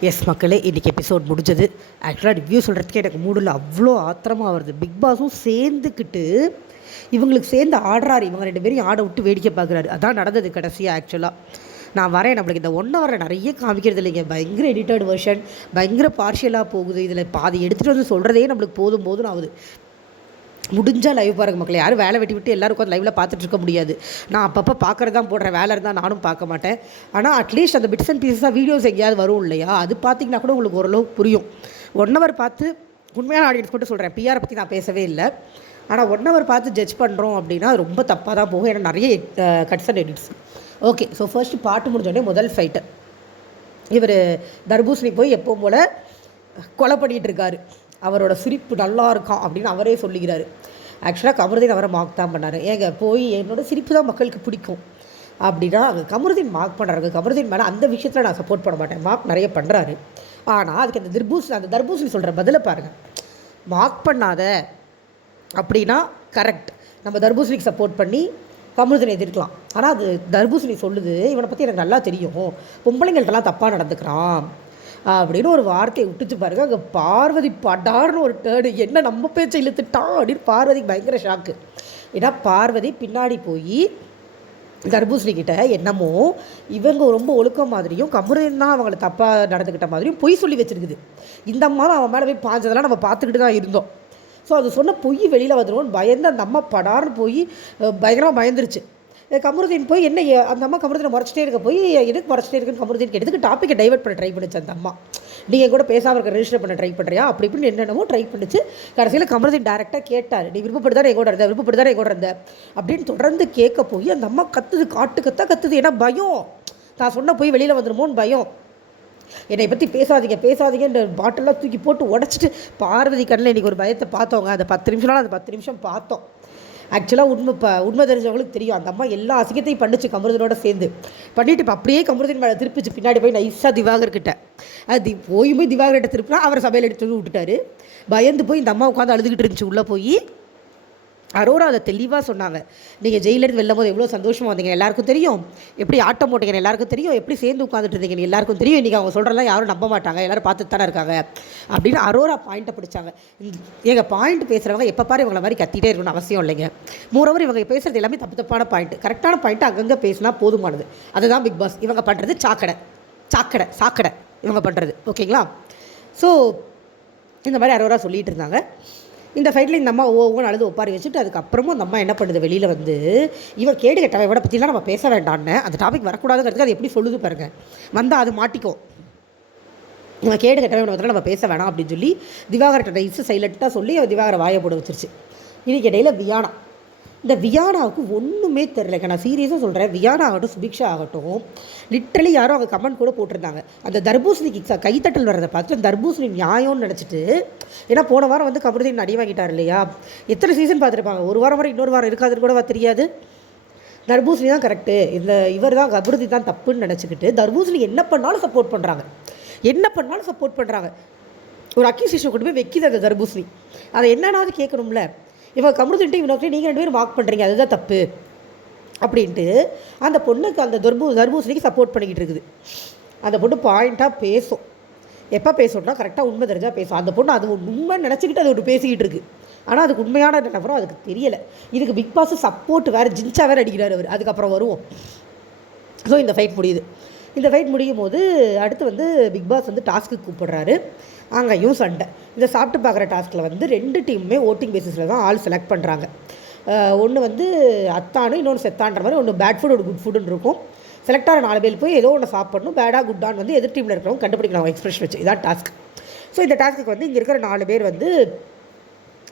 S மக்களே இன்றைக்கி episode முடிஞ்சது. ஆக்சுவலாக ரிவ்யூ சொல்கிறதுக்கே எனக்கு மூடில் அவ்வளோ ஆத்திரமாக வருது. பிக் பாஸும் சேர்ந்துக்கிட்டு இவங்களுக்கு சேர்ந்து ஆடுறாரு. இவங்க ரெண்டு பேரையும் ஆட விட்டு வேடிக்கை பார்க்குறாரு. அதான் நடந்தது கடைசியாக ஆக்சுவலாக நான் வரேன் நம்மளுக்கு இந்த ஒன் ஹவரில் நிறைய காமிக்கிறது இல்லைங்க. பயங்கர எடிட்டட் வெர்ஷன் பயங்கர பார்ஷியலாக போகுது. இதில் பாதி எடுத்துகிட்டு வந்து சொல்கிறதே நம்மளுக்கு போதும் போதும் ஆகுது. முடிஞ்சால் லைவ் பாருங்க மக்களை. யாரும் வேலை வெட்டி விட்டு எல்லாரும் உட்காந்து லைவில் பார்த்துட்டு இருக்க முடியாது. நான் அப்பப்போ பார்க்குறது தான் போடுறேன். வேலை இருந்தால் நானும் பார்க்க மாட்டேன். ஆனால் அட்லீஸ்ட் அந்த பிட்ஸ் அண்ட் பீசஸாக வீடியோஸ் எங்கேயாவது வரும் இல்லையா? அது பார்த்தீங்கன்னா கூட உங்களுக்கு ஓரளவுக்கு புரியும். ஒன் ஹவர் பார்த்து உண்மையான ஆடியன்ஸ் மட்டும் சொல்கிறேன் பிஆரை பற்றி நான் பேசவே இல்லை. ஆனால் ஒன் ஹவர் பார்த்து ஜட்ஜ் பண்ணுறோம் அப்படின்னா ரொம்ப தப்பாக தான் போகும். ஏன்னா நிறைய cuts and edits okay so first பாட்டு முடிஞ்சோடனே முதல் ஃபைட்டு இவர் தர்பூசணி போய் எப்பவும் போல் கொலை பண்ணிகிட்டு இருக்காரு. அவரோட சிரிப்பு நல்லா இருக்கான் அப்படின்னு அவரே சொல்லிக்கிறாரு ஆக்சுவலாக கமருதீன் அவரை மார்க் தான் பண்ணார். ஏங்க போய் என்னோட சிரிப்பு தான் மக்களுக்கு பிடிக்கும் அப்படின்னா அங்கே கமருதீன் மார்க் பண்ணுறாரு கமருதீன் மேலே அந்த விஷயத்தில் நான் சப்போர்ட் பண்ண மாட்டேன். மார்க் நிறைய பண்ணுறாரு ஆனால் அதுக்கு அந்த தர்பூசணி அந்த தர்பூசணி சொல்கிற பதிலை பாருங்கள் மார்க் பண்ணாத அப்படின்னா கரெக்ட் நம்ம தர்பூசணிக்கு சப்போர்ட் பண்ணி கமருதனை எதிர்க்கலாம். ஆனால் அது தர்பூசணி சொல்லுது இவனை பற்றி எனக்கு நல்லா தெரியும். பொம்பளைங்கள்ட்டலாம் தப்பாக நடந்துக்கிறான். அப்படின்னு ஒரு வார்த்தையை விட்டுச்சு பாருங்க. அங்கே பார்வதி படார்னு ஒரு டேர்டு என்ன நம்ம பேச்சை இழுத்துட்டான் அப்படின்னு பார்வதிக்கு பயங்கர ஷாக்கு ஏன்னா பார்வதி பின்னாடி போய் தர்பூசணி கிட்ட என்னமோ இவங்க ரொம்ப ஒழுக்கம் மாதிரியும் கமரன் தான் அவங்கள தப்பாக நடந்துக்கிட்ட மாதிரியும் பொய் சொல்லி வச்சிருக்குது. இந்த அம்மா அவன் மேலே போய் பாஞ்சதெல்லாம் நம்ம பார்த்துக்கிட்டு தான் இருந்தோம். ஸோ அது சொன்ன பொய் வெளியில் வந்துடும் பயந்து அந்த அம்மா படார்னு போய் பயங்கரமாக பயந்துருச்சு. கமருதீன் போய் என்ன அந்த அம்மா கமருதீனை முறைச்சிட்டே இருக்க போய் எதுக்கு முறைச்சிட்டே இருக்குன்னு கமருதீன் கேட்டதுக்கு டாப்பிக்கை டைவெர்ட் பண்ண ட்ரை பண்ணிச்சு அந்த அம்மா. நீ என் கூட பேசாமல் இருக்க ரெஜிஸ்டர் பண்ண ட்ரை பண்ணுறியா அப்படி இப்படின்னு என்னென்னமோ ட்ரை பண்ணிச்சு. கடைசியில் கமருதீன் டேரெக்டாக கேட்டார் நீ விருப்பப்பட்டு தான் என் கூட இருந்த? விருப்பப்பட்டு தான் என் கூட இருந்த? அப்படின்னு தொடர்ந்து கேட்க போய் அந்த அம்மா கத்துது காட்டு கத்தா கத்துது. ஏன்னா பயம். நான் சொன்ன போய் வெளியில் வந்துடுமோன்னு பயம். என்னை பற்றி பேசாதீங்க பேசாதீங்கன்ற பாட்டெல்லாம் தூக்கி போட்டு உடச்சிட்டு பார்வதி கண்ணில் இன்றைக்கி ஒரு பயத்தை பார்த்தவங்க அந்த பத்து நிமிஷம்னால அந்த பத்து நிமிஷம் பார்த்தோம். ஆக்சுவலாக உண்மை இப்போ உண்மை தெரிஞ்சவங்களுக்கு தெரியும். அந்த அம்மா எல்லா அசிங்கத்தையும் பண்ணுச்சு கமருதனோட சேர்ந்து. பண்ணிட்டு இப்போ அப்படியே கமருதன் மேலே திருப்பிச்சு பின்னாடி போய் நைஸாக திவாகர் கிட்ட. அது தி- போய் போய் திவாகர்கிட்ட திருப்பினா அவர் சபையில் எடுத்து விட்டுட்டாரு. பயந்து போய் இந்த அம்மா உட்காந்து அழுதுகிட்டு இருந்துச்சு. உள்ளே போய் அரோரா அதை தெளிவாக சொன்னாங்க. நீங்கள் ஜெயிலிருந்து வெளில போது எவ்வளோ சந்தோஷமாக வந்தீங்க? எல்லாருக்கும் தெரியும். எப்படி ஆட்டம் போட்டீங்க எல்லாருக்கும் தெரியும். எப்படி சேர்ந்து உட்காந்துட்டு இருந்தீங்க எல்லாருக்கும் தெரியும். இன்றைக்கி அவங்க சொல்கிறதெல்லாம் யாரும் நம்ப மாட்டாங்க. எல்லோரும் பார்த்துட்டு தானே இருக்காங்க. அப்படின்னு அரோரா பாயிண்ட்டை பிடிச்சாங்க. எங்கள் பாயிண்ட் பேசுகிறவங்க எப்போ பாரு இவங்களை மாதிரி கத்திட்டே இருக்கணும்னு அவசியம் இல்லைங்க. மூறவர் இவங்க பேசுகிறது எல்லாமே தப்பு தப்பான பாயிண்ட் கரெக்டான பாயிண்ட் அங்கங்கே பேசினா போதுமானது. அதுதான் பிக் பாஸ் இவங்க பண்ணுறது சாக்கடை. சாக்கடை சாக்கடை இவங்க பண்ணுறது ஓகேங்களா ஸோ இந்த மாதிரி அரோரா சொல்லிகிட்டு இருந்தாங்க. இந்த ஃபைட்டில் இந்த அம்மா ஓவன் அழுது ஒப்பாரி வச்சுட்டு அதுக்கப்புறமும் அந்த அம்மா என்ன பண்ணுது வெளியில் வந்து இவன் கேடு கெட்டவன் இவனை பற்றிலாம் நம்ம பேச வேண்டான்னு அந்த டாபிக் வரக்கூடாதுங்கிறதுக்கு அது எப்படி சொல்லுது பாருங்க. வந்தால் அது மாட்டிக்கும் இவன் கேடு கெட்டவன் இவனை நம்ம பேச வேணாம் அப்படின்னு சொல்லி திவாகர்கிட்ட நைஸு சைலண்ட்டாக சொல்லி அவன் திவாகரை வாயை போட வச்சிருச்சு. இதுக்கு இடையில வியானா இந்த வியானாவுக்கு ஒன்றுமே தெரிலங்க நான் சீரியஸாக சொல்கிறேன் வியானா ஆகட்டும் சுபிக்ஷா ஆகட்டும் லிட்ரலி யாரும் அவங்க கமெண்ட் கூட போட்டிருந்தாங்க. அந்த தர்பூசணிக்கு கைத்தட்டல் வர்றதை பார்த்துட்டு தர்பூசணி நியாயம்னு நினச்சிட்டு ஏன்னா போன வாரம் வந்து கபடியின் அடி வாங்கிட்டார் இல்லையா? எத்தனை சீசன் பார்த்துருப்பாங்க? ஒரு வாரம் வரை இன்னொரு வாரம் இருக்காதுன்னு கூட தெரியாது? தர்பூசணி தான் கரெக்டு இந்த இவர் தான் கபருதி தான் தப்புன்னு நினச்சிக்கிட்டு தர்பூசணி என்ன பண்ணாலும் சப்போர்ட் பண்ணுறாங்க என்ன பண்ணாலும் சப்போர்ட் பண்ணுறாங்க ஒரு அக்யூசியேஷன் கொண்டு போய் வைக்கிது அந்த தர்பூசணி. அதை என்னன்னாவது கேட்கணும்ல. இவங்க கமருதுன்ட்டு இவனுக்கு நீங்கள் ரெண்டு பேரும் வாக் பண்ணுறீங்க அதுதான் தப்பு. அப்படின்ட்டு அந்த பொண்ணுக்கு அந்த தர்பூ தர்பூசணிக்கு சப்போர்ட் பண்ணிக்கிட்டு இருக்குது. அந்த பொண்ணு பாயிண்ட்டாக பேசும். எப்போ பேசணும்னா கரெக்டாக உண்மை தெரிஞ்சால் பேசும். அந்த பொண்ணு அது உண்மை நினச்சிக்கிட்டு அது ஒன்று பேசிக்கிட்டு இருக்கு. ஆனால் அதுக்கு உண்மையான நிலவரம் அதுக்கு தெரியலை. இதுக்கு பிக் பாஸ் சப்போர்ட் வேறு ஜின்ச்சா வேறு அடிக்கிறார் அவர். அதுக்கப்புறம் வருவோம். ஸோ இந்த ஃபைட் முடியுது. இந்த ஃபைட் முடியும் போது அடுத்து வந்து பிக் பாஸ் வந்து டாஸ்க்கு கூப்பிடுறாரு. அங்கேயும் சண்டை. இந்த சாப்பிட்டு பார்க்குற டாஸ்கில் வந்து ரெண்டு டீமுமே ஓட்டிங் பேசிஸில் தான் ஆள் செலக்ட் பண்ணுறாங்க ஒன்று வந்து அத்தானு இன்னொன்று செத்தான்ற மாதிரி ஒன்று பேட் ஃபுட் ஒரு குட் ஃபுட்டுன்னு இருக்கும். செலக்ட் ஆகிற நாலு பேர் போய் ஏதோ ஒன்று சாப்பிடணும். பேடாக குட்டான்னு வந்து எதிர் டீமில் இருக்கிறவங்க கண்டுபிடிக்கலாம் எக்ஸ்பிரஷன் வச்சு. இதான் டாஸ்க் ஸோ இந்த டாஸ்க்கு வந்து இங்கே இருக்கிற நாலு பேர் வந்து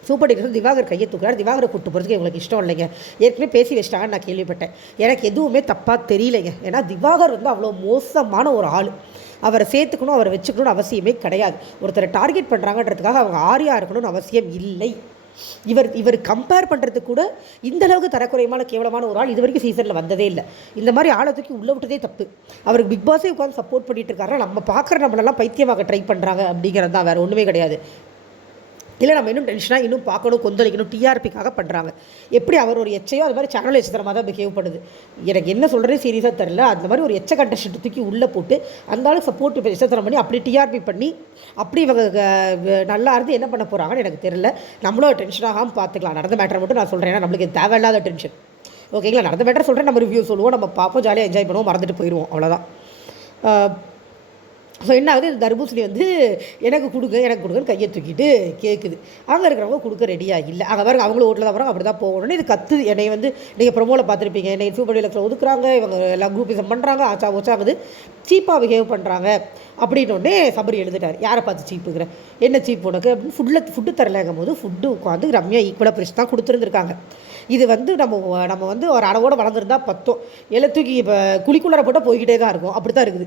சூப்பர் டீலக்ஸ் திவாகர் கையை தூக்குறாரு. திவாகரை கூட்டு போகிறதுக்கு எங்களுக்கு இஷ்டம் இல்லைங்க. ஏற்கனவே பேசி வச்சிட்டாங்கன்னு நான் கேள்விப்பட்டேன். எனக்கு எதுவுமே தப்பாக தெரியலைங்க. ஏன்னா திவாகர் வந்து அவ்வளோ மோசமான ஒரு ஆள். அவரை சேர்த்துக்கணும் அவரை வச்சுக்கணும்னு அவசியமே கிடையாது. ஒருத்தரை டார்கெட் பண்ணுறாங்கன்றதுக்காக அவங்க ஆரியா இருக்கணும்னு அவசியம் இல்லை. இவர் இவர் கம்பேர் பண்ணுறதுக்கு கூட இந்த அளவுக்கு தரக்குறையமான கேவலமான ஒரு ஆள் இது வரைக்கும் சீசனில் வந்ததே இல்லை. இந்த மாதிரி ஆளை தூக்கி உள்ளே விட்டதே தப்பு. அவருக்கு பிக் பாஸே உட்காந்து சப்போர்ட் பண்ணிட்டு இருக்காருன்னா நம்ம பார்க்குற நம்மளெல்லாம் பைத்தியமாக ட்ரை பண்ணுறாங்க அப்படிங்கிறது தான் வேறு ஒன்றுமே கிடையாது. இல்லை நம்ம இன்னும் டென்ஷனாக இன்னும் பார்க்கணும் கொந்தளிக்கணும் டிஆர்பிக்காக பண்ணுறாங்க எப்படி அவர் ஒரு எச்சையோ அது மாதிரி சேனல் எச்சத்தரமாக தான் பிஹேவ் பண்ணுது. எனக்கு என்ன சொல்கிறதே சீரியஸாக தெரில அந்த மாதிரி ஒரு எச்ச கண்டஸ்ட் தூக்கி உள்ளே போட்டு அந்த ஆளுக்கு சப்போர்ட் இப்போ எச்சத்தரம் பண்ணி அப்படி டிஆர்பி பண்ணி அப்படி இவங்க க- நல்லா இருந்து என்ன பண்ண போகிறாங்கன்னு எனக்கு தெரில நம்மளும் டென்ஷன் ஆகாமல் பார்த்துக்கலாம். நடந்த மேட்டரை மட்டும் நான் சொல்கிறேன் ஏன்னா நம்மளுக்கு தேவையில்லாத டென்ஷன் ஓகேங்களா நடந்த மேட்டர் சொல்கிறேன் நம்ம ரிவ்யூ சொல்லுவோம் நம்ம பார்ப்போம் ஜாலியாக என்ஜாய் பண்ணுவோம் மறந்துட்டு போயிடுவோம் அவ்வளோதான் ஸோ என்ன ஆகுது இந்த தர்பூசணி வந்து எனக்கு கொடுங்க எனக்கு கொடுங்கன்னு கையை தூக்கிட்டு கேட்குது அங்கே இருக்கிறவங்க கொடுக்க ரெடியாக இல்லை. அங்கே பாருங்க அவங்களும் ஓட்டில் தான் வராங்க அப்படி தான் போகணும்னு இது கத்து என்னை வந்து நீங்கள் ப்ரொமோவில் பார்த்துருப்பீங்க. என்னை சூப்பர் டீலக்ஸில் ஒதுக்குறாங்க இவங்க எல்லாம் குரூப்பிசம் பண்ணுறாங்க ஆச்சா ஓச்சாங்குது சீப்பாக பிஹேவ் பண்ணுறாங்க அப்படின்னோடனே சபரி எழுதிட்டார் யாரை பார்த்து சீப்புங்கிற என்ன சீப் உனக்கு? அப்படின்னு ஃபுட்டில் ஃபுட்டு தரலங்கும் போது ஃபுட்டு உட்காந்து ரம்யா ஈக்குவலாக பிரிச்சு தான் கொடுத்துருந்துருக்காங்க. இது வந்து நம்ம நம்ம வந்து ஒரு அளவோடு வளர்ந்துருந்தா பத்தும். எல்லாம் தூக்கி இப்போ குழிக்குள்ளார போட்டால் போய்கிட்டே தான் இருக்கும். அப்படி தான் இருக்குது.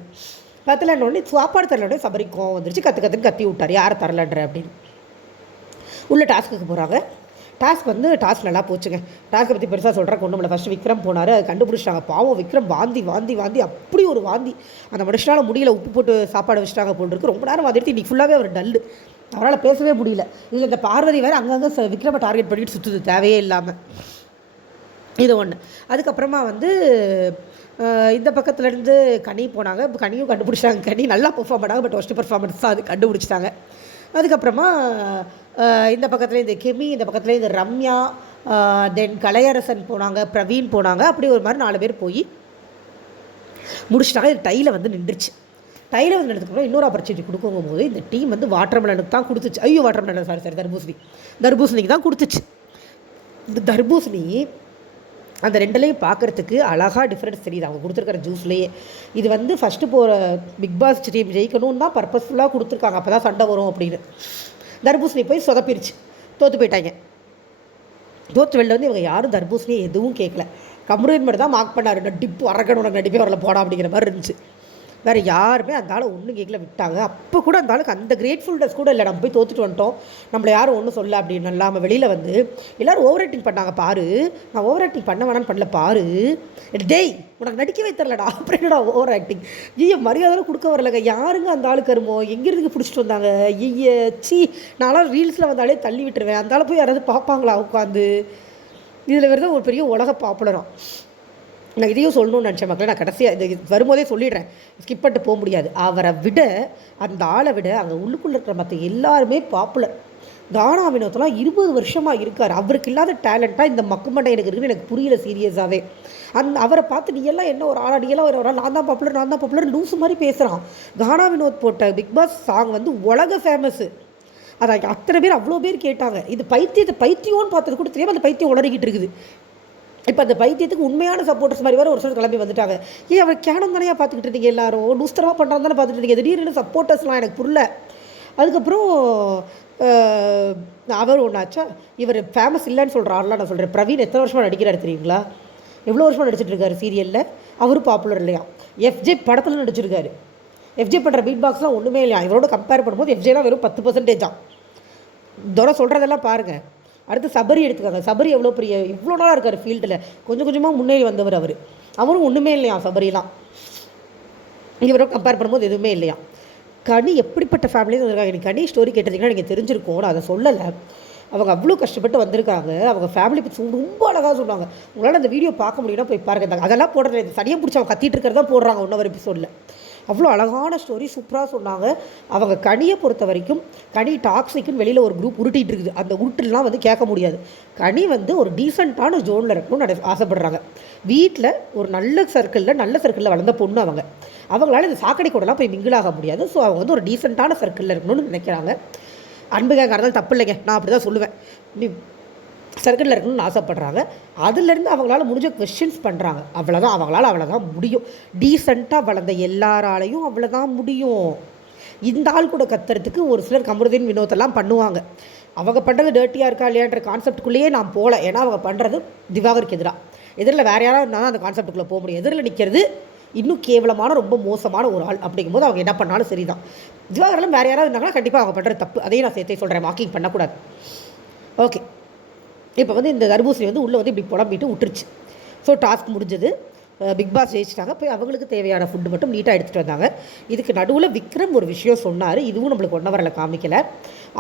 பத்தலன்னொடனே சாப்பாடு தரலோடனே சபரி கோவம் வந்துருச்சு கற்று கற்றுன்னு கத்தி விட்டார். யாரை தரலன்ற அப்படின்னு. உள்ள டாஸ்க்குக்கு போகிறாங்க டாஸ்க் வந்து டாஸ்க் நல்லா போச்சுங்க. டாஸ்க்கை பற்றி பெருசாக சொல்கிறேன் கொண்டு நம்மளை ஃபஸ்ட்டு விக்ரம் போனார் அது கண்டுபிடிச்சிட்டாங்க. பாவம் விக்ரம் வாந்தி வாந்தி வாந்தி அப்படி ஒரு வாந்தி. அந்த மனுஷனால முடியல உப்பு போட்டு சாப்பாடு வச்சுட்டாங்க போல் இருக்கு. ரொம்ப நேரம் வாந்திட்டு இன்னைக்கு ஃபுல்லாகவே அவர் டல்லு அவரால் பேசவே முடியல. இதில் இந்த பார்வதி வேறு அங்கங்கே ச- விக்ரமை டார்கெட் பண்ணிட்டு சுற்றுது தேவையே இல்லாமல் இது ஒன்று அதுக்கப்புறமா வந்து இந்த பக்கத்துலேருந்து கனி போனாங்க. இப்போ கனியும் கண்டுபிடிச்சாங்க. கனி நல்லா பெர்ஃபார்ம் பண்ணாங்க. பட் ஒஸ்ட் பர்ஃபார்மன்ஸ் தான் அது கண்டுபிடிச்சிட்டாங்க. அதுக்கப்புறமா இந்த பக்கத்தில் இந்த கெமி இந்த பக்கத்தில் இந்த ரம்யா தென் கலையரசன் போனாங்க பிரவீன் போனாங்க. அப்படி ஒரு மாதிரி நாலு பேர் போய் முடிச்சிட்டாங்க. இது டையில் வந்து நின்றுச்சு. டையில் வந்து நின்றதுக்கப்புறம் இன்னொரு ஆப்பர்ச்சுனிட்டி கொடுக்கும் போது இந்த டீம் வந்து வாட்டர் மெலனுக்கு தான் கொடுத்துச்சு. ஐயோ வாட்டர் மெலன் சாரி சாரி தர்பூசணி. தர்பூசணிக்கு தான் கொடுத்துச்சு. இந்த தர்பூசணி அந்த ரெண்டுலேயும் பார்க்குறதுக்கு அழகாக டிஃப்ரென்ஸ் தெரியுது. அவங்க கொடுத்துருக்குற ஜூஸ்லேயே இது வந்து ஃபஸ்ட்டு போகிற பிக் பாஸ் டீம் ஜெயிக்கணும்னு தான் பர்பஸ்ஃபுல்லாக கொடுத்துருக்காங்க. அப்போ தான் சண்டை வரும் அப்படின்னு. தர்பூசணி போய் சொதப்பிருச்சு. தோற்று போயிட்டாங்க. தோற்று வெளில வந்து இவங்க யாரும் தர்பூசணியை எதுவும் கேட்கல கம்ருதீன் மட்டும் தான் மார்க் பண்ணார் நடிப்பு அரக்கணும் நடிப்பே வரல போடா அப்படிங்கிற மாதிரி இருந்துச்சு. வேறு யாருமே அந்த ஆளை ஒன்றும் கேட்கல விட்டாங்க. அப்போ கூட அந்த ஆளுக்கு அந்த கிரேட்ஃபுல்னஸ் கூட இல்லை. நம்ம போய் தோத்துட்டு வந்துட்டோம். நம்மளை யாரும் ஒன்றும் சொல்ல அப்படின்னு இல்லாமல் வெளியில் வந்து எல்லோரும் ஓவர் ஆக்டிங் பண்ணாங்க. பாரு நான் ஓவர் ஆக்டிங் பண்ண வேணான்னு பண்ணல பாரு. டேய் உனக்கு நடிக்கவே தெரிலடா அப்புறம் என்னடா ஓவர் ஆக்டிங் ஐயோ மரியாதை கொடுக்க வரலங்க. யாருங்க அந்த ஆளுக்கு கருமோ எங்கேருந்து பிடிச்சிட்டு வந்தாங்க? ஐய சி. நான்லாம் ரீல்ஸில் வந்தாலே தள்ளி விட்டுருவேன். அந்த ஆள் போய் யாராவது பார்ப்பாங்களா உட்காந்து இதில் வருது ஒரு பெரிய உலக பாப்புலரும். நான் இதையும் சொல்லணும்னு நினச்சேன் மக்களை. நான் கடைசியாக இது வரும்போதே சொல்லிடுறேன். ஸ்கிப் பண்ணிட்டு போக முடியாது. அவரை விட அந்த ஆளை விட அங்கே உள்ளுக்குள்ளே இருக்கிற மற்ற எல்லாருமே பாப்புலர் தானா வினோத்தெல்லாம் இருபது வருஷமாக இருக்கார். அவருக்கு இல்லாத டேலண்ட்டாக இந்த மக்குமண்டை எனக்கு இருக்குன்னு எனக்கு புரியல சீரியஸாகவே அந்த அவரை பார்த்து நீ எல்லாம் என்ன ஒரு ஆளா? நீ எல்லாம் ஒரு ஆள்? நான் தான் பாப்புலர் நான் தான் பாப்புலர் லூஸ் மாதிரி பேசுகிறான் கானா வினோத் போட்ட பிக் பாஸ் சாங் வந்து உலக ஃபேமஸ்ஸு அதை அத்தனை பேர் அவ்வளோ பேர் கேட்டாங்க. இது பைத்தியத்தை பைத்தியம்னு பார்த்தது கூட தெரியாமல் அந்த பைத்தியம் உளறிக்கிட்டு இருக்குது. இப்போ அந்த பைத்தியத்துக்கு உண்மையான சப்போர்ட்டர்ஸ் மாதிரி வேறு ஒரு சிலர் கிளம்பி வந்துட்டாங்க. ஏன் அவர் கேனம் தானே பார்த்துக்கிட்டு இருந்தீங்க எல்லாரும். நூஸ்தரமாக பண்ணுறாங்க தானே பார்த்துட்டு இருந்தீங்க. திடீர்னு சப்போர்ட்டர்ஸ்லாம் எனக்கு புரியல. அதுக்கப்புறம் அவர் ஒன்றாச்சா இவர் ஃபேமஸ் இல்லைன்னு சொல்கிற ஆள்லாம் நான் சொல்கிறேன் பிரவீன் எத்தனை வருஷமாக நடிக்கிறார் தெரியுங்களா? எவ்வளோ வருஷமாக நடிச்சிட்டு இருக்காரு சீரியலில் அவரும் பாப்புலர் இல்லையா? எஃப்ஜே படத்தில் நடிச்சிருக்காரு. எஃப்ஜே பண்ணுற பீட் பாக்ஸ்லாம் ஒன்றுமே இல்லையா? இவரோட கம்பேர் பண்ணும்போது எஃப்ஜேலாம் வெறும் பத்து பர்சன்டேஜா துரை சொல்கிறதெல்லாம் பாருங்கள் அடுத்து சபரி எடுத்துக்காங்க சபரி எவ்வளோ பெரிய இவ்வளோ நாளாக இருக்கார் ஃபீல்டில் கொஞ்சம் கொஞ்சமாக முன்னேறி வந்தவர் அவர். அவரும் ஒன்றுமே இல்லையா சபரிலாம். இவரோட கம்பேர் பண்ணும்போது எதுவுமே இல்லையா? கனி எப்படிப்பட்ட ஃபேமிலியில் வந்திருக்காங்க. எனக்கு கனி ஸ்டோரி கேட்டதுங்கன்னா நீங்கள் தெரிஞ்சிருக்கோம் நான் அதை சொல்லலை. அவங்க அவ்வளோ கஷ்டப்பட்டு வந்திருக்காங்க. அவங்க ஃபேமிலி பற்றி ரொம்ப அழகாக சொன்னாங்க. உங்களால் அந்த வீடியோ பார்க்க முடியும்னா போய் பாருங்க. அதெல்லாம் போடுறது சனியாக பிடிச்சி அவங்க கத்திட்டு இருக்கிறதா போடுறாங்க ஒன்றவர் எபிசோடில் அவ்வளோ அழகான ஸ்டோரி சூப்பராக சொன்னாங்க. அவங்க கனியை பொறுத்த வரைக்கும் கனி டாக்ஸிக்குன்னு வெளியில் ஒரு குரூப் உருட்டிகிட்டு இருக்குது. அந்த உருட்டுலாம் வந்து கேட்க முடியாது. கனி வந்து ஒரு டீசெண்டான ஜோனில் இருக்கணும்னு நட- ஆசைப்படுறாங்க. வீட்டில் ஒரு நல்ல சர்க்கிளில் நல்ல சர்க்கிளில் வளர்ந்த பொண்ணு அவங்க. அவங்களால இந்த சாக்கடை கூடலாம் போய் மிங்கிளாக ஆக முடியாது. ஸோ அவங்க வந்து ஒரு டீசெண்டான சர்க்கிளில் இருக்கணும்னு நினைக்கிறாங்க. அன்பு கேட்கறதால தப்பு இல்லைங்க. நான் அப்படி தான் சொல்லுவேன். நீ சர்க்கிளில் இருக்கணும்னு ஆசைப்பட்றாங்க. அதுலேருந்து அவங்களால முடிஞ்ச கொஷின்ஸ் பண்ணுறாங்க அவ்வளோதான் அவங்களால அவ்வளோதான் முடியும். டீசெண்டாக வளர்ந்த எல்லாராலையும் அவ்வளோதான் முடியும். இந்த ஆள் கூட கத்துறதுக்கு ஒரு சிலர் கமருதீன் வினோத்தெல்லாம் பண்ணுவாங்க. அவங்க பண்ணுறது டேர்ட்டியாக இருக்கா இல்லையான்ற கான்செப்டுக்குள்ளேயே நான் போகல ஏன்னா அவங்க பண்ணுறது திவாகருக்கு எதிராக எதிரில் வேறு யாராவது இருந்தால் தான் அந்த கான்செப்டுக்குள்ளே போக முடியும். எதிரில் நிற்கிறது இன்னும் கேவலமான ரொம்ப மோசமான ஒரு ஆள் அப்படிங்கும்போது அவங்க என்ன பண்ணாலும் சரி தான் திவாகரெல்லாம் வேறு யாராவது இருந்தாங்கன்னா கண்டிப்பாக அவங்க பண்ணுறது தப்பு. அதையும் நான் சேர்த்தே சொல்கிறேன் வாக்கிங் பண்ணக்கூடாது. ஓகே இப்போ வந்து இந்த தர்பூசணி வந்து உள்ளே வந்து இப்படி புலம்பிட்டு விட்டுருச்சு ஸோ டாஸ்க் முடிஞ்சது. பிக் பாஸ் ஜெயிச்சிட்டாங்க. போய் அவங்களுக்கு தேவையான ஃபுட்டு மட்டும் நீட்டாக எடுத்துகிட்டு வந்தாங்க. இதுக்கு நடுவில் விக்ரம் ஒரு விஷயம் சொன்னார். இதுவும் நம்மளுக்கு ஒன் ஹவரில் காமிக்கல.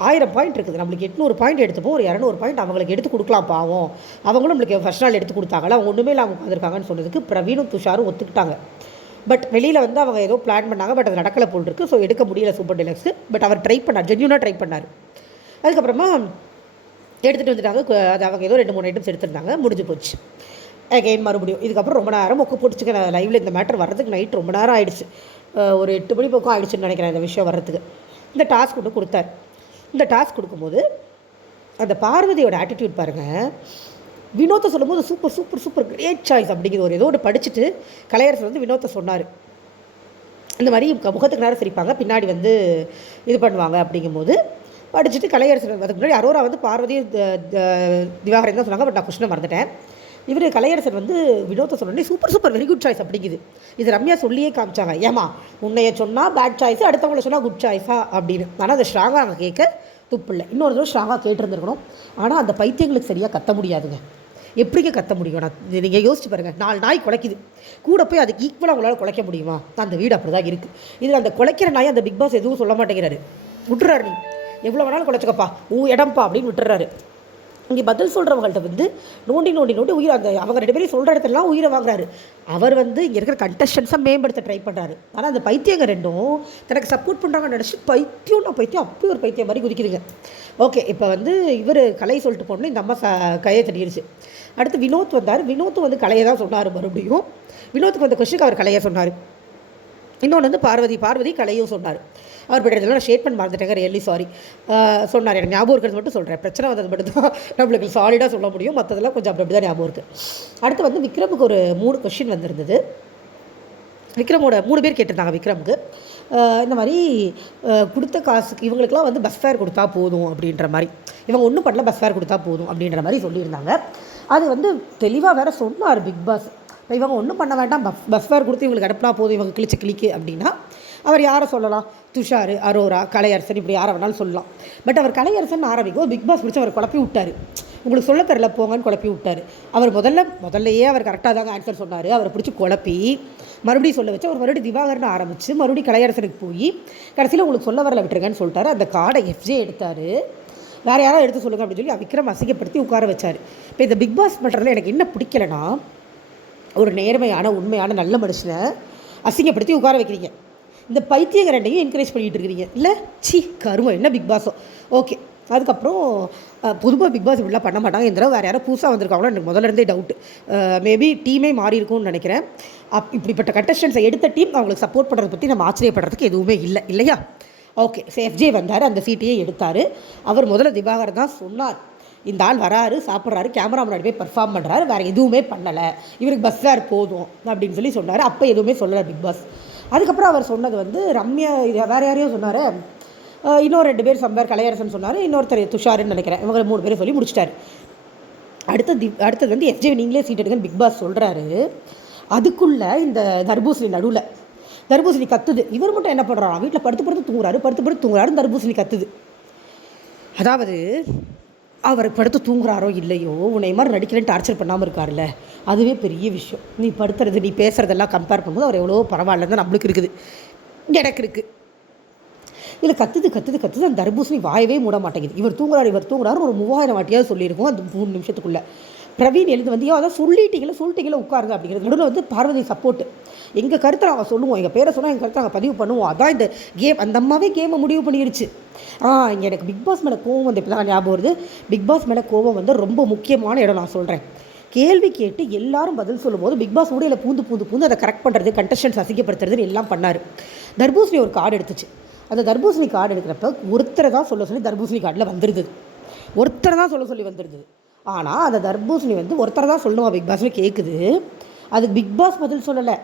ஆயிரம் பாயிண்ட் இருக்குது. நம்மளுக்கு எட்நூறு பாயிண்ட் எடுத்துப்போம். ஒரு இரநூறு பாயிண்ட் அவங்களுக்கு எடுத்து கொடுக்கலாம் பாவம். அவங்களும் நம்மளுக்கு ஃபர்ஸ்ட் நாள் எடுத்து கொடுத்தாங்களா? அவங்க ஒன்றுமே இல்லாமல் உட்காந்துருக்காங்கன்னு சொன்னதுக்கு பிரவீனும் துஷாரும் ஒத்துக்கிட்டாங்க. பட் வெளியில் வந்து அவங்க ஏதோ பிளான் பண்ணாங்க. பட் அது நடக்கலை போல் இருக்குது ஸோ எடுக்க முடியல சூப்பர் டிலக்ஸு பட் அவர் ட்ரை பண்ணார். ஜென்யூனாக ட்ரை பண்ணார். அதுக்கப்புறமா எடுத்துகிட்டு வந்துட்டாங்க. அது அவங்க ஏதோ ரெண்டு மூணு ஐட்டம்ஸ் எடுத்துருந்தாங்க. முடிஞ்சு போச்சு. அகைன் மறுபடியும் இதுக்கப்புறம் ரொம்ப நேரம் மொக்கு போட்டுச்சுக்க நான் லைவில் இந்த மேட்டர் வர்றதுக்கு நைட் ரொம்ப நேரம் ஆயிடுச்சு. ஒரு எட்டு மணி பக்கம் ஆயிடுச்சுன்னு நினைக்கிறேன் இந்த விஷயம் வர்றதுக்கு. இந்த டாஸ்க் ஒன்று கொடுத்தாரு. இந்த டாஸ்க் கொடுக்கும்போது அந்த பார்வதியோட ஆட்டிடியூட் பாருங்கள் வினோத்தை சொல்லும்போது super super super great choice அப்படிங்கிற ஒரு ஏதோ ஒன்று படிச்சுட்டு கலையரசர் வந்து வினோத்தை சொன்னார். இந்த மாதிரி க- முகத்துக்கு நேரம் சிரிப்பாங்க. பின்னாடி வந்து இது பண்ணுவாங்க அப்படிங்கும்போது படிச்சுட்டு கலையரசர் அதுக்கு முன்னாடி அரோரா வந்து பார்வதி திவாகரன் தான் சொன்னாங்க பட் நான் கொஸ்டினை மறந்துட்டேன். இவர் கலையரசர் வந்து வினோத்தை சொன்னோடனே super super very good choice அப்படிங்குது. இது ரம்யா சொல்லியே காமிச்சாங்க. ஏமா உன்னைய சொன்னால் பேட் சாய்ஸ் அடுத்தவங்கள சொன்னால் குட் சாய்ஸா அப்படின்னு. ஆனால் அதை ஸ்ட்ராங்காக அங்கே கேட்க துப்பில்லை இன்னொரு தடவை ஸ்ட்ராங்காக கேட்டிருந்துருக்கணும். ஆனால் அந்த பைத்தியங்களுக்கு சரியாக கத்த முடியாதுங்க. எப்படிங்க கத்த முடியும்? நான் நீங்கள் யோசிச்சு பாருங்கள் நாலு நாய் குலைக்குது. கூட போய் அதுக்கு ஈக்குவலாக உங்களால் குலைக்க முடியுமா? அந்த வீடு அப்படி தான் இருக்குது இதில் அந்த குலைக்கிற நாய் அந்த பிக் பாஸ் எதுவும் சொல்ல மாட்டேங்கிறாரு. விட்டுறாரு நீ. எவ்வளோ வேணாலும் குலைச்சிக்கப்பா ஊ இடம்ப்பா அப்படின்னு விட்டுறாரு இங்கே பதில் சொல்கிறவங்கள்ட்ட வந்து நோண்டி நோண்டி நோண்டி உயிர் அந்த அவங்க ரெண்டு பேரும் சொல்கிற இடத்துலலாம் உயிரை வாங்குறாரு. அவர் வந்து இங்கே இருக்கிற கண்டஸ்டன்ஸை மேம்படுத்த ட்ரை பண்ணுறாரு ஆனால் அந்த பைத்தியங்க ரெண்டும் தனக்கு சப்போர்ட் பண்ணுறாங்கன்னு நினச்சி பைத்தியம் நான் பைத்தியம் அப்படி ஒரு பைத்தியம் மாதிரி குதிக்குதுங்க. ஓகே இப்போ வந்து இவர் கலை சொல்லிட்டு போனோம்னா இந்த அம்மா ச கையை தட்டிடுச்சு அடுத்து வினோத் வந்தார். வினோத் வந்து கலையை தான் சொன்னார் மறுபடியும். வினோத்துக்கு வந்த கொஸ்டினுக்கு அவர் கலையை சொன்னார். இன்னொன்று வந்து பார்வதி பார்வதி கலையும் சொன்னார். அவர் படுறதுல நான் ஷேட் பண்ண மறந்துட்டேங்க ரியலி சாரி சொன்னார் எனக்கு ஞாபகம் இருக்கிறது மட்டும் சொல்கிறேன் பிரச்சனை வந்தது மட்டும் தான் நம்மளுக்கு சாலிடாக சொல்ல முடியும். மற்றதெல்லாம் கொஞ்சம் அப்படி அப்படி தான் ஞாபகம் இருக்குது அடுத்து வந்து விக்ரமுக்கு ஒரு மூணு கொஷின் வந்திருந்தது. விக்ரமோட மூணு பேர் கேட்டிருந்தாங்க விக்ரமுக்கு. இந்த மாதிரி கொடுத்த காசுக்கு இவங்களுக்குலாம் வந்து பஸ் ஃபேர் கொடுத்தா போதும் அப்படின்ற மாதிரி. இவங்க ஒன்றும் பண்ணல பஸ் ஃபேர் கொடுத்தா போதும் அப்படின்ற மாதிரி சொல்லியிருந்தாங்க. அது வந்து தெளிவாக வேற சொன்னார் பிக் பாஸ். இப்போ இவங்க ஒன்றும் பண்ண வேண்டாம். பஸ் பஸ் ஃபேர் கொடுத்து இவங்களுக்கு அனுப்பினா போதும். இவங்க கிழிச்சு கிளிக்கு அப்படின்னா அவர் யாரை சொல்லலாம்? துஷார் அரோரா கலையரசன் இப்படி யாரை வேணாலும் சொல்லலாம். பட் அவர் கலையரசன் ஆரம்பிக்கும் பிக் பாஸ் பிடிச்சி அவர் குழப்பி விட்டார். உங்களுக்கு சொல்ல தெரில போங்கன்னு குழப்பி விட்டார். அவர் முதல்ல முதல்லையே அவர் கரெக்டாக தாங்க ஆன்சர் சொன்னார். அவரை பிடிச்சி குழப்பி மறுபடியும் சொல்ல வச்சு அவர் மறுபடியும் திவாகரன் ஆரம்பித்து மறுபடியும் கலையரசனுக்கு போய் கடைசியில் உங்களுக்கு சொல்ல வரல விட்டுருங்கன்னு சொல்லிட்டாரு. அந்த கார்டை எஃப்ஜே எடுத்தார். வேறு யாராவது எடுத்து சொல்லுங்கள் அப்படின்னு சொல்லி விக்ரம் அசிங்கப்படுத்தி உட்கார வச்சார். இப்போ இந்த பிக் பாஸ் பண்ணுறதுல எனக்கு என்ன பிடிக்கலனா ஒரு நேர்மையான உண்மையான நல்ல மனுஷனை அசிங்கப்படுத்தி உட்கார வைக்கிறீங்க. இந்த பைத்தியங்க ரெண்டையும் என்கரேஜ் பண்ணிகிட்டு இருக்கிறீங்க. இல்லை? சி கருமை என்ன பிக் பாஸோ ஓகே. அதுக்கப்புறம் பொதுவாக பிக் பாஸ் இப்படிலாம் பண்ண மாட்டாங்க. இந்த தடவை வேறு யாரும் புதுசாக வந்திருக்காங்களோ? எனக்கு முதல்ல இருந்தே டவுட்டு மேபி டீமே மாறி இருக்கும்னு நினைக்கிறேன். அப் இப்படிப்பட்ட கண்டஸ்டன்ஸை எடுத்த டீம் அவங்களுக்கு சப்போர்ட் பண்ணுறதை பற்றி நம்ம ஆச்சரியப்படுறதுக்கு எதுவுமே இல்லை. இல்லையா? ஓகே. ஸோ எஃப்ஜே வந்தார். அந்த சீட்டையே எடுத்தார். அவர் முதல்ல திவாகர் தான் சொன்னார். இந்த ஆள் வராரு சாப்பிட்றாரு கேமரா முன்னாடி போய் பெர்ஃபார்ம் பண்ணுறாரு வேறு எதுவுமே பண்ணலை. இவருக்கு பஸ் ஃபேர் போதும் அப்படின்னு சொல்லி சொன்னார். அப்போ எதுவுமே சொல்லலை பிக் பாஸ். அதுக்கப்புறம் அவர் சொன்னது வந்து ரம்யா வேறு யாரையும் சொன்னார். இன்னொரு ரெண்டு பேர் சம்பர் கலையரசன் சொன்னார். இன்னொருத்தர் துஷாருன்னு நினைக்கிறேன். இவங்க மூணு பேரும் சொல்லி முடிச்சிட்டாரு. அடுத்த தி அடுத்தது வந்து எஃப்ஜே நீங்களே சீட் எடுங்கன்னு பிக் பாஸ் சொல்கிறாரு அதுக்குள்ளே இந்த தர்பூசணி நடுவில் தர்பூசணி கத்துது. இவர் மட்டும் என்ன பண்ணுறாரா வீட்டில் படுத்து படுத்து தூங்குறாரு படுத்து படுத்து தூங்குறாரு தர்பூசணி கத்துது. அதாவது அவர் படுத்து தூங்குறாரோ இல்லையோ உன்னை மாதிரி நடிக்கிறேன் டார்ச்சர் பண்ணாமல் இருக்கார்ல அதுவே பெரிய விஷயம். நீ படுத்துறது நீ பேசுகிறதெல்லாம் கம்பேர் பண்ணும்போது அவர் எவ்வளோ பரவாயில்லன்னு நம்மளுக்கு இருக்குது. எனக்கு இருக்குது இதில் கத்துது கத்துது கத்துது. அந்த தர்பூசணி வாயவே மூட மாட்டேங்குது. இவர் தூங்குறாரு இவர் தூங்குறாரு ஒரு மூவாயிரம் வாட்டியாவது சொல்லியிருக்கோம். அந்த மூணு நிமிஷத்துக்குள்ளே. பிரவீன் எழுந்து வந்து அதான் சொல்லிட்டீங்களா சொல்லிட்டீங்களா உட்காருங்க அப்படிங்கிறது. நடுவில் வந்து பார்வதி சப்போர்ட்டு எங்கள் கருத்தை நாங்கள் சொல்லுவோம் எங்கள் பேரை சொன்னால் எங்கள் கருத்தை நாங்கள் பதிவு பண்ணுவோம் அதான் இந்த கேம் அந்த அம்மாவே கேமை முடிவு பண்ணிடுச்சு ஆ இங்கே எனக்கு பிக் பாஸ் மேலே கோவம் வந்து இப்போ தான் ஞாபகம் வருது. பிக் பாஸ் மேலே கோவம் வந்து ரொம்ப முக்கியமான இடம் நான் சொல்கிறேன் கேள்வி கேட்டு எல்லாரும் பதில் சொல்லும்போது பிக் பாஸ் உடையில பூந்து பூந்து பூந்து அதை கரெக்ட் பண்ணுறது கண்டஸ்டன்ஸ் அசிங்கப்படுத்துறதுன்னு எல்லாம் பண்ணார். தர்பூசணி ஒரு கார்டு எடுத்துச்சு. அந்த தர்பூசணி கார்டு எடுக்கிறப்ப ஒருத்தரை தான் சொல்ல சொல்லி தர்பூசணி கார்டில் வந்துருந்தது ஒருத்தரை தான் சொல்ல சொல்லி வந்துருந்தது ஆனால் அந்த தர்பூசணி வந்து ஒருத்தரை தான் சொல்லணுமா பிக் பாஸ்னு கேட்குது அதுக்கு பிக் பாஸ் பதில் சொல்லலை.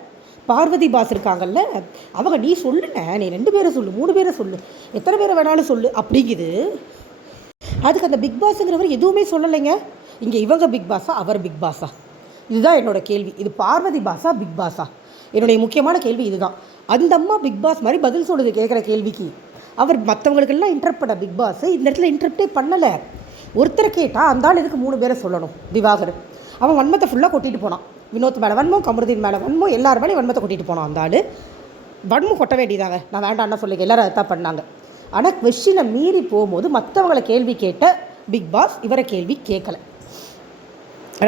பார்வதி பாஸ் இருக்காங்கல்ல அவங்க நீ சொல்லுங்க நீ ரெண்டு பேரை சொல்லு மூணு பேரை சொல்லு எத்தனை பேரை வேணாலும் சொல்லு அப்படிங்குது. அதுக்கு அந்த பிக் பாஸுங்கிறவர் எதுவுமே சொல்லலைங்க. இங்கே இவங்க பிக் பாஸா அவர் பிக் பாஸா? இதுதான் என்னோட கேள்வி. இது பார்வதி பாஸா பிக் பாஸா? என்னுடைய முக்கியமான கேள்வி இதுதான். அந்த அம்மா பிக் பாஸ் மாதிரி பதில் சொல்லுது கேட்குற கேள்விக்கு. அவர் மற்றவங்களுக்கெல்லாம் இன்டர்ப்ட் பண்ண பிக் பாஸ். இந்த இடத்துல இன்டர்ப்டே பண்ணலை. ஒருத்தரை கேட்டால் அந்த ஆள் இதுக்கு மூணு பேரை சொல்லணும்? திவாகர். அவன் வன்மத்தை ஃபுல்லாக கொட்டிட்டு போனான். வினோத் மேலே வன்மம் கமருதீன் மேலே வன்மம் எல்லார் மேலேயும் வன்மத்தை கொட்டிட்டு போனோம் அந்த ஆள். வன்மம் கொட்ட வேண்டியதாங்க. நான் வேண்டாம்னா சொல்லுங்க எல்லாரும் அதை தான் பண்ணாங்க ஆனால் கொஷினை மீறி போகும்போது மற்றவங்களை கேள்வி கேட்ட பிக் பாஸ் இவரை கேள்வி கேட்கல.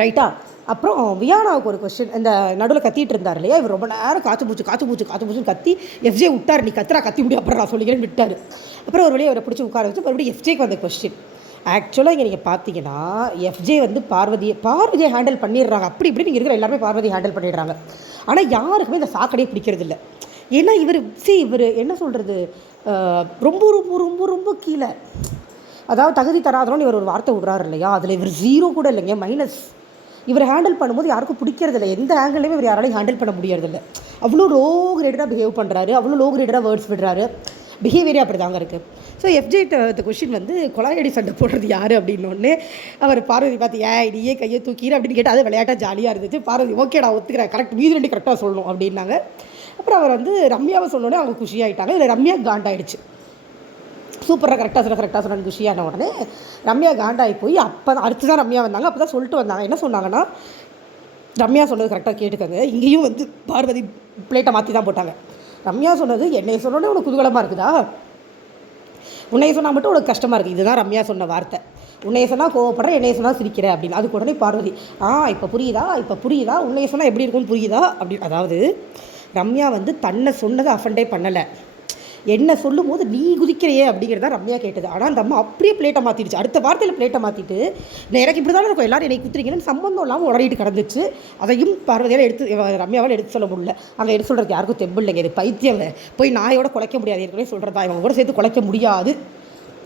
ரைட்டா அப்புறம் வியானாவுக்கு ஒரு கொஸ்டின் இந்த நடுவில் கத்திட்டு இருந்தார் இல்லையா? இவர் ரொம்ப நேரம் காத்து பூச்சி காத்து பூச்சி காத்து பூச்சின்னு கத்தி எஃப்ஜே விட்டார். நீ கத்துறா கத்தி முடியும் அப்புறம் நான் சொல்லிக்கிறேன்னு விட்டார். அப்புறம் ஒரு வழியை அவரை பிடிச்சி உட்கார வச்சு மறுபடியும் எஃப்ஜேக்கு வந்த கொஸ்டின் ஆக்சுவலாக இங்கே நீங்கள் பார்த்தீங்கன்னா எஃப்ஜே வந்து பார்வதியை பார்வதியை ஹேண்டில் பண்ணிடுறாங்க. அப்படி இப்படி நீங்கள் இருக்கிற எல்லாருமே பார்வதியை ஹேண்டில் பண்ணிடுறாங்க. ஆனால் யாருக்குமே இந்த சாக்கடையை பிடிக்கிறதில்ல. ஏன்னா இவர் சி இவர் என்ன சொல்கிறது ரொம்ப ரொம்ப ரொம்ப ரொம்ப கீழே. அதாவது தகுதி தராதரோன்னு இவர் ஒரு வார்த்தை விடுறாரு இல்லையா? அதில் இவர் ஜீரோ கூட இல்லைங்க மைனஸ் இவர் ஹேண்டில் பண்ணும்போது யாருக்கும் பிடிக்கிறது இல்லை எந்த ஆங்கிள்லையுமே இவர் யாராலையும் ஹேண்டில் பண்ண முடியறதில்ல. அவ்வளோ லோ கிரேடடாக பிஹேவ் பண்ணுறாரு அவ்வளோ லோ கிரேடடாக வேர்ட்ஸ் விடுறாரு. பிஹேவியரே அப்படி தாங்க இருக்குது ஸோ எஃப்ஜே இந்த கொஷின் வந்து குழாயடி சண்டை போடுறது யார் அப்படின்னோடனே அவர் பார்வதி பார்த்து ஏன் நீயே கையை தூக்கிற அப்படின்னு கேட்டால் அது விளையாட்டாக ஜாலியாக இருந்துச்சு. பார்வதி ஓகேடா ஒத்துக்கிறேன். கரெக்ட் மீது ரெண்டு கரெக்டாக சொல்லணும் அப்படின்னாங்க. அப்புறம் அவர் வந்து ரம்யாவை சொன்னோடனே அவங்க குஷியாயிட்டாங்க. இதில் ரம்யா காண்டாயிடுச்சு. சூப்பராக கரெக்டாக சொல்ல கரெக்டாக சொன்னு குஷியான உடனே ரம்யா காண்டாகி போய் அப்போ தான் அடுத்து தான் ரம்யா வந்தாங்க. அப்போ தான் சொல்லிட்டு வந்தாங்க. என்ன சொன்னாங்கன்னா ரம்யா சொன்னது கரெக்டாக கேட்டுக்கங்க. இங்கேயும் வந்து பார்வதி பிளேட்டை மாற்றி தான் போட்டாங்க. ரம்யா சொன்னது என்னை சொன்னோடனே உனக்கு குதூகலமாக இருக்குதா? உன்னைய சொன்னால் மட்டும் உனக்கு கஷ்டமாக இருக்குது இதுதான் ரம்யா சொன்ன வார்த்தை. உன்னைய சொன்னால் கோவப்படுற என்னைய சொன்னால் சிரிக்கிற அப்படின்னு. அதுக்கு உடனே பார்வதி ஆ இப்போ புரியுதா? இப்போ புரியுதா? உன்னைய சொன்னால் எப்படி இருக்கும்னு புரியுதா? அப்படி அதாவது ரம்யா வந்து தன்னை சொன்னதை அஃபண்டே பண்ணலை. என்ன சொல்லும் போது நீ குதிக்கிறையே அப்படிங்கிறத ரம்யா கேட்டது. ஆனால் அந்த அம்மா அப்படியே பிளேட்டை மாற்றிடுச்சு அடுத்த வார்த்தையில் பிளேட்டை மாற்றிட்டு எனக்கு இப்படி தானே இருக்கும். எல்லாரும் என்னை குத்துறீங்கன்னு சம்பந்தம் இல்லாமல் உடறிட்டு கிடந்துச்சு. அதையும் பார்வதியால் எடுத்து ரம்யாவால் எடுத்து சொல்ல முடியல. அந்த எடுத்து சொல்கிறது யாருக்கும் தெம்பு இல்லைங்க. இது பைத்தியம் போய் நாயோட குலைக்க முடியாது. ஏற்கனவே சொல்கிறதா இவங்க கூட சேர்த்து குலைக்க முடியாது.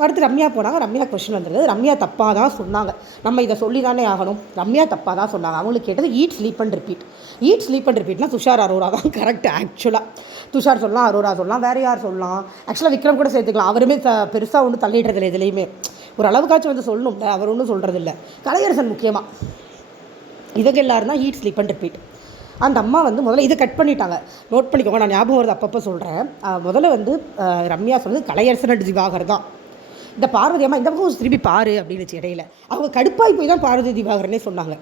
அடுத்து ரம்யா போனாங்க. ரம்யா கொஷின் வந்துருது ரம்யா தப்பாக தான் சொன்னாங்க. நம்ம இதை சொல்லி தானே ஆகணும். ரம்யா தப்பாக தான் சொன்னாங்க. அவங்களுக்கு கேட்டது eat sleep and repeat eat sleep and ரிப்பீட்னா Tushar Arora தான் கரெக்ட் ஆக்சுவலாக துஷார் சொல்லலாம் அரோரா சொல்லலாம் வேறு யார் சொல்லலாம். ஆக்சுவலாக விக்ரம் கூட சேர்த்துக்கலாம். அவருமே த பெருசாக ஒன்றும் தள்ளிடுறதில்ல இதுலேயுமே ஒரு அளவுக்காச்சும் வந்து சொல்லணும்ல அவர் ஒன்றும் சொல்கிறதில்ல கலையரசன் முக்கியமாக இதுக்கு எல்லாரும் தான் ஈட் ஸ்லீப் அண்ட் ரிப்பீட் அந்த அம்மா வந்து முதல்ல இதை கட் பண்ணிட்டாங்க. நோட் பண்ணிக்கோங்க. நான் ஞாபகம் வருது அப்பப்போ சொல்கிறேன் முதல்ல வந்து ரம்யா சொன்னது கலையரசன் அண்ட் திவாகர் தான். இந்த பார்வதி அம்மா இந்த பக்கம் திருப்பி பாரு அப்படின்னு இடையில. அவங்க கடுப்பாய் போய் தான் பார்வதி திவாகரனே சொன்னாங்க.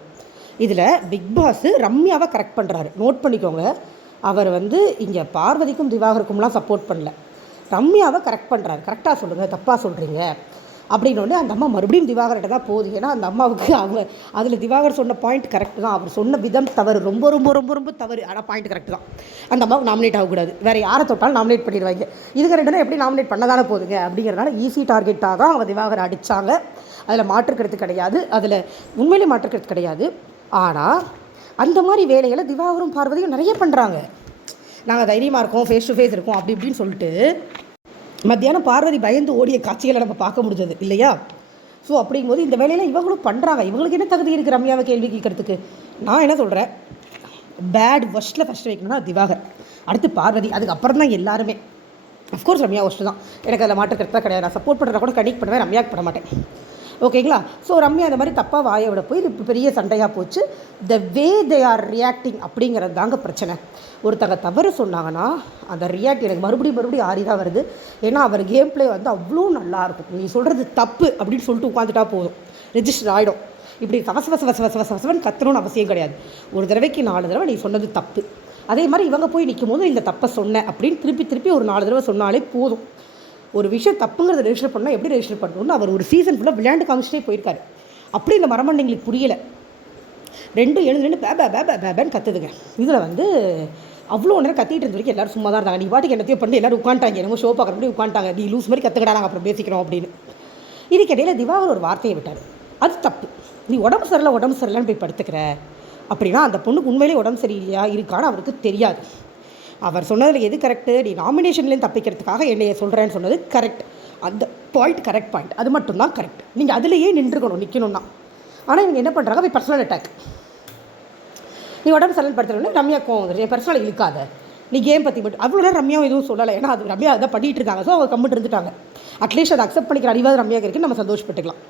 இதில் பிக் பாஸ் ரம்யாவை கரெக்ட் பண்ணுறாரு நோட் பண்ணிக்கோங்க. அவர் வந்து இங்கே பார்வதிக்கும் திவாகருக்கும்லாம் சப்போர்ட் பண்ணல. ரம்யாவை கரெக்ட் பண்ணுறாரு கரெக்டாக சொல்லுங்கள் தப்பாக சொல்கிறீங்க அப்படின்னோடனே அந்த அம்மா மறுபடியும் திவாகர்கிட்ட தான் போகுது. ஏன்னா அந்த அம்மாவுக்கு அவங்க அதில் திவாகர் சொன்ன பாயிண்ட் கரெக்ட் தான். அவர் சொன்ன விதம் தவறு. ரொம்ப ரொம்ப ரொம்ப ரொம்ப தவறு. ஆனால் பாயிண்ட் கரெக்ட் தான். அந்த அம்மாவுக்கு நாமினேட் ஆகக்கூடாது. வேறு யாரை தொட்டாலும் நாமினேட் பண்ணிடுவாங்க. இதுக்கு ரெண்டு எப்படி நாமினேட் பண்ண தானே போகுதுங்க அப்படிங்கிறனால ஈஸி டார்கெட்டாக தான் அவங்க திவாகர் அடித்தாங்க அதில் மாற்றுக்கிறது கிடையாது. அதில் உண்மையிலே மாற்றுக்கிறது கிடையாது. ஆனால் அந்த மாதிரி வேலைகளை திவாகரும் பார்வதியும் நிறைய பண்ணுறாங்க நாங்கள் தைரியமாக இருக்கோம் ஃபேஸ் டு ஃபேஸ் இருக்கோம் அப்படி இப்படின்னு சொல்லிட்டு மத்தியானம் பார்வதி பயந்து ஓடிய காட்சிகளை நம்ம பார்க்க முடிஞ்சது இல்லையா? ஸோ அப்படிங்கும்போது இந்த வேலையில் இவங்களும் பண்ணுறாங்க இவங்களுக்கு என்ன தகுதி இருக்குது ரம்யாவை கேள்வி கேட்கறதுக்கு. நான் என்ன சொல்கிறேன் பேட் ஃபஸ்ட்டில் ஃபஸ்ட்டு வைக்கணும்னா திவாகர். அடுத்து பார்வதி. அதுக்கப்புறம் தான் எல்லாருமே. அஃப்கோர்ஸ் ரம்யா ஒஸ்ட்டு தான். எனக்கு அதில் மாற்று கருத்தாக கிடையாது. நான் சப்போர்ட் பண்ணுறத கூட கனெக்ட் பண்ணுவேன். ரம்யாவுக்கு பண்ண மாட்டேன். ஓகேங்களா? ஸோ ரம்யா அந்த மாதிரி தப்பாக வாயை விட போய் இது பெரிய சண்டையாக போச்சு. த வே தே ஆர் ரியாக்டிங் அப்படிங்கிறது தாங்க பிரச்சனை. ஒருத்தங்க தவறு சொன்னாங்கன்னா அந்த ரியாக்ட் எனக்கு மறுபடியும் மறுபடியும் ஆறி தான் வருது. ஏன்னா அவர் கேம் ப்ளே வந்து அவ்வளோ நல்லா இருக்கும். நீ சொல்கிறது தப்பு அப்படின்னு சொல்லிட்டு உட்காந்துட்டா போதும். ரெஜிஸ்டர் ஆகிடும் இப்படி வச வச வச வச வச வசவன் கத்தணும்னு அவசியம் கிடையாது. ஒரு தடவைக்கு நாலு தடவை நீ சொன்னது தப்பு. அதே மாதிரி இவங்க போய் நிற்கும் போது இந்த தப்பை சொன்னேன் அப்படின்னு திருப்பி திருப்பி ஒரு நாலு தடவை சொன்னாலே போதும். ஒரு விஷயம் தப்புங்கிறத ரெஜிஸ்டர் பண்ணால் எப்படி ரெஜிஸ்டர் பண்ணணும்னு அவர் ஒரு சீசன் ஃபுல்லாக விளையாண்டு காமிச்சிட்டே போயிருக்காரு. அப்படி இந்த மரமண்டைங்களுக்கு புரியலை. ரெண்டு எழுந்து ரெண்டு பே பே பே பே பேன்னு கத்துதுங்க. இதில் வந்து அவ்வளோ நேரம் கத்திட்டு இருந்த வரைக்கும் எல்லாரும் சும்மா தான் இருந்தாங்க. நீ பாட்டுக்கு என்னத்தையும் பண்ணி எல்லாரும் உட்காந்துட்டாங்க. என்னமோ ஷோ பார்க்குற மாதிரி உட்காந்துட்டாங்க. நீ லூஸ் மாதிரி கற்றுக்கடா அப்புறம் பேசிக்கிறோம் அப்படின்னு. இதுக்கிடையில திவாகர் ஒரு வார்த்தையை விட்டார். அது தப்பு. நீ உடம்பு சரியில்லை உடம்பு சரியில்லைன்னு போய் படுத்துக்கிற. அப்படின்னா அந்த பொண்ணுக்கு உண்மையிலேயே உடம்பு சரியில்லையா இருக்கான்னு அவருக்கு தெரியாது. அவர் சொன்னதில் எது கரெக்டு நீ நாமினேஷன்லேருந்து தப்பிக்கிறதுக்காக என்னைய சொல்கிறேன்னு சொன்னது கரெக்ட் அந்த பாயிண்ட் கரெக்ட் பாயிண்ட் அது மட்டும்தான் கரெக்ட் நீங்கள் அதிலேயே நின்றுக்கணும் நிற்கணும்னா ஆனால் இவங்க என்ன பண்ணுறாங்க போய் பர்சனல் அட்டாக் நீ உடம்பு சரியில்லை ரம்யா கோவம் வந்துடும் என் பர்சனல் இழுக்காத. நீ கேம் பற்றி மட்டும் அவ்வளோ நேரம் ரம்யாவும் எதுவும் சொல்லலை. ஏன்னா அது ரம்யா அதை பண்ணிட்டு இருக்காங்க. ஸோ அவங்க கம்மிட்டு இருந்துட்டாங்க. அட்லீஸ்ட் அதை அக்செப்ட் பண்ணிக்கிற அறிவாத ரம்யா இருக்கு. நம்ம சந்தோஷப்பட்டுக்கலாம்.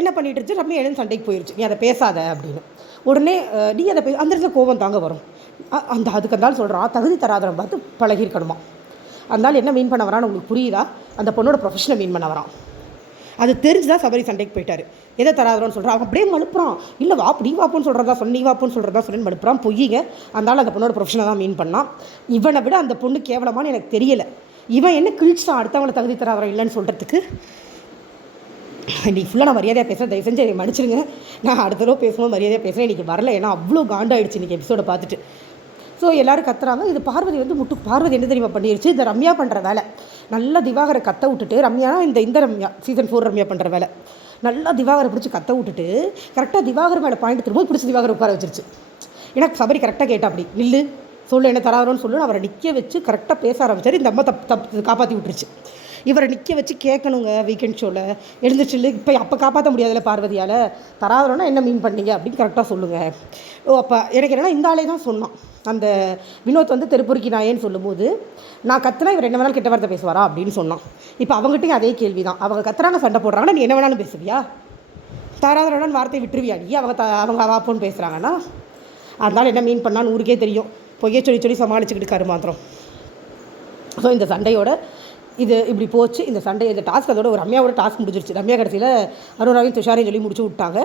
என்ன பண்ணிட்டு இருந்துச்சு? ரம்யா எழுந்து சண்டைக்கு போயிருச்சு. நீ அதை பேசாத அப்படின்னு. உடனே நீ அதை அந்த இடத்துல கோபம் தாங்க வரும். அந்த அதுக்கு அந்த சொல்கிறான் தகுதி தராதரம் பார்த்து பழகிருக்கணுமா அந்த என்ன மீன் பண்ண வரான்னு உங்களுக்கு புரியுதா? அந்த பொண்ணோட ப்ரொஃபஷனை மீன் பண்ண வரான். அது தெரிஞ்சு தான் சபரி சண்டைக்கு போயிட்டார். எதை தராதரோன்னு சொல்கிறான் அவன் அப்படியே மழுப்புறான். இல்லை வா நீ வாப்புன்னு சொல்கிறதா சொன்ன நீ வாப்புன்னு சொல்கிறதா சொல்லி மழுப்புறான். பொய்யிங்க. அதனால் அந்த பொண்ணோட ப்ரொஃபஷனை தான் மீன் பண்ணான் இவனை விட அந்த பொண்ணு கேவலமானு எனக்கு தெரியலை. இவன் என்ன கிழிச்சான் அடுத்தவங்களை தகுதி தராதரம் இல்லைன்னு சொல்கிறதுக்கு இன்றைக்கி ஃபுல்லாக நான் மரியாதையாக பேசுகிறேன் தயவு செஞ்சு என்னை மன்னிச்சிடுங்க நான் அடுத்த தடவை பேசும்போது மரியாதையாக பேசுகிறேன் இன்றைக்கி வரல. ஏன்னா அவ்வளோ காண்டாயிடுச்சு இன்றைக்கி எபிசோடை பார்த்துட்டு. ஸோ எல்லோரும் கத்துறாங்க. இது பார்வதி வந்து முட்டு பார்வதி என்ன தெரியுமா பண்ணிருச்சு? இந்த ரம்யா பண்ணுற வேலை. நல்லா திவாகரை கத்த விட்டுட்டு ரம்யானா இந்த இந்த ரம்யா சீசன் ஃபோர் ரம்யா பண்ணுற வேலை. நல்லா திவாகரை பிடிச்சி கத்த விட்டுட்டு கரெக்டாக திவாகர் மேலே பாயிண்ட் திரும்ப பிடிச்சி திவாகர் உட்கார வச்சிருச்சு. எனக்கு சபரி கரெக்டாக கேட்டா அப்படி. நில்லு. சொல்லு என்ன தராதரோன்னு சொல்லு. அவரை நிற்க வச்சு கரெக்டாக பேச ஆரம்பிச்சார். இந்த அம்மா தப்பு தப்பு காப்பாற்றி விட்டுருச்சு. இவரை நிற்க வச்சு கேட்கணுங்க வீக்கெண்ட் ஷோவில் எழுந்துச்சு இப்போ அப்போ காப்பாற்ற முடியாதுல்ல பார்வதியால். தராதரோன்னா என்ன மீன் பண்ணீங்க அப்படின்னு கரெக்டாக சொல்லுங்கள் ஓ அப்போ எனக்கு என்னென்னா இந்த ஆளே தான் சொன்னான். அந்த வினோத் வந்து தெருப்புரிக்கி நாயேன்னு சொல்லும்போது நான் கத்துனா இவர் என்ன வேணாலும் கெட்ட வார்த்தை பேசுவாரா? அப்படின்னு சொன்னான். இப்போ அவங்ககிட்டயும் அதே கேள்வி தான் அவங்க கத்துறாங்க சண்டை போடுறாங்கன்னா நீ என்ன வேணாலும் பேசுவியா? தராதரோன்னு வார்த்தை விட்டுருவியா நீ? அவங்க த அவங்க வாப்போன்னு பேசுகிறாங்கன்னா அதனால் என்ன மீன் பண்ணான்னு ஊருக்கே தெரியும். பொய்யை சொல்லி சொல்லி சமாளிச்சுக்கிட்டு கருமாத்திரம் ஸோ இந்த சண்டையோட இது இப்படி போச்சு இந்த சண்டை இந்த டாஸ்க் அதோட ஒரு ரம்யாவோட டாஸ்க் முடிஞ்சிருச்சு. ரம்யா கடைசியில் அருணாவையும் துஷாரையும் சொல்லி முடிச்சு விட்டாங்க.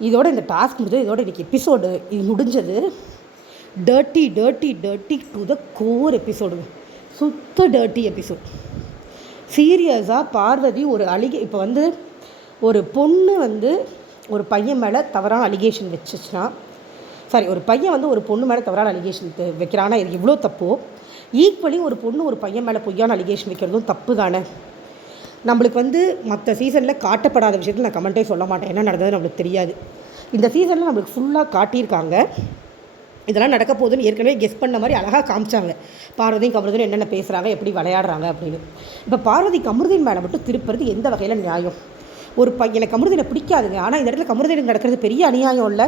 இதோட இந்த டாஸ்க் முடிஞ்சது இதோட இன்றைக்கி எபிசோடு இது முடிஞ்சது. Dirty dirty dirty to the core எபிசோடுங்க சுத்த டர்ட்டி எபிசோட் சீரியஸாக பார்வதி ஒரு அலிகே இப்போ வந்து ஒரு பொண்ணு வந்து ஒரு பையன் மேலே தவறான அலிகேஷன் வச்சுச்சுன்னா சாரி ஒரு பையன் வந்து ஒரு பொண்ணு மேலே தவறான அலிகேஷன் வைக்கிறான்னா இது இவ்வளோ தப்போ? ஈக்குவலி ஒரு பொண்ணு ஒரு பையன் மேலே பொய்யான அலிகேஷன் வைக்கிறதும் தப்பு தானே நம்மளுக்கு வந்து மற்ற சீசனில் காட்டப்படாத விஷயத்தில் நான் கமெண்ட்டே சொல்ல மாட்டேன். என்ன நடந்தது நம்மளுக்கு தெரியாது. இந்த சீசனில் நம்மளுக்கு ஃபுல்லாக காட்டியிருக்காங்க. இதெல்லாம் நடக்க போகுதுன்னு ஏற்கனவே கெஸ் பண்ண மாதிரி அழகாக காமிச்சாங்க. பார்வதியும் கமருதனும் என்னென்ன பேசுகிறாங்க எப்படி விளையாடுறாங்க அப்படின்னு. இப்போ பார்வதி கமருதின் மேலே மட்டும் திருப்புறது எந்த வகையில் நியாயம்? ஒரு பையன் எனக்கு கமருதீனை பிடிக்காதுங்க. ஆனால் இந்த இடத்துல கமருதீன் நடக்கிறது பெரிய அநியாயம் இல்லை.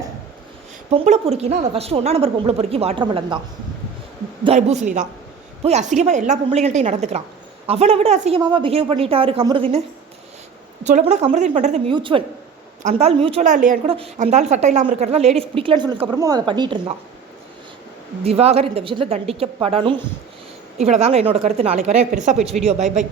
பொம்பளை பொறுக்கினா அவள் ஃபஸ்ட்டு ஒன்றா நம்பர் பொம்பளை பொறுக்கி வாட்டர்மலன் தான். தர்பூசணி தான். போய் அசிங்கமாக எல்லா பொம்பளைகள்ட்டையும் நடந்துக்கிறான். அவளை விட அசிங்கமாக பிஹேவ் பண்ணிட்டாரு கமருதின்னு சொல்லப்போனால் கமருதீன் பண்ணுறது மியூச்சுவல் அந்த ஆள் மியூச்சுவலாக இல்லையான்னு கூட அந்த ஆள் சட்டை இல்லாமல் இருக்கிறனால லேடிஸ் பிடிக்கலன்னு சொன்னதுக்கப்புறமும் அதை பண்ணிகிட்டு இருந்தான். திவாகர் இந்த விஷயத்தில் தண்டிக்கப்படணும். இவ்வளோ தாங்க என்னோட கருத்து. நாளைக்கு வரேன் பெருசாக போயிடுச்சு வீடியோ பை பை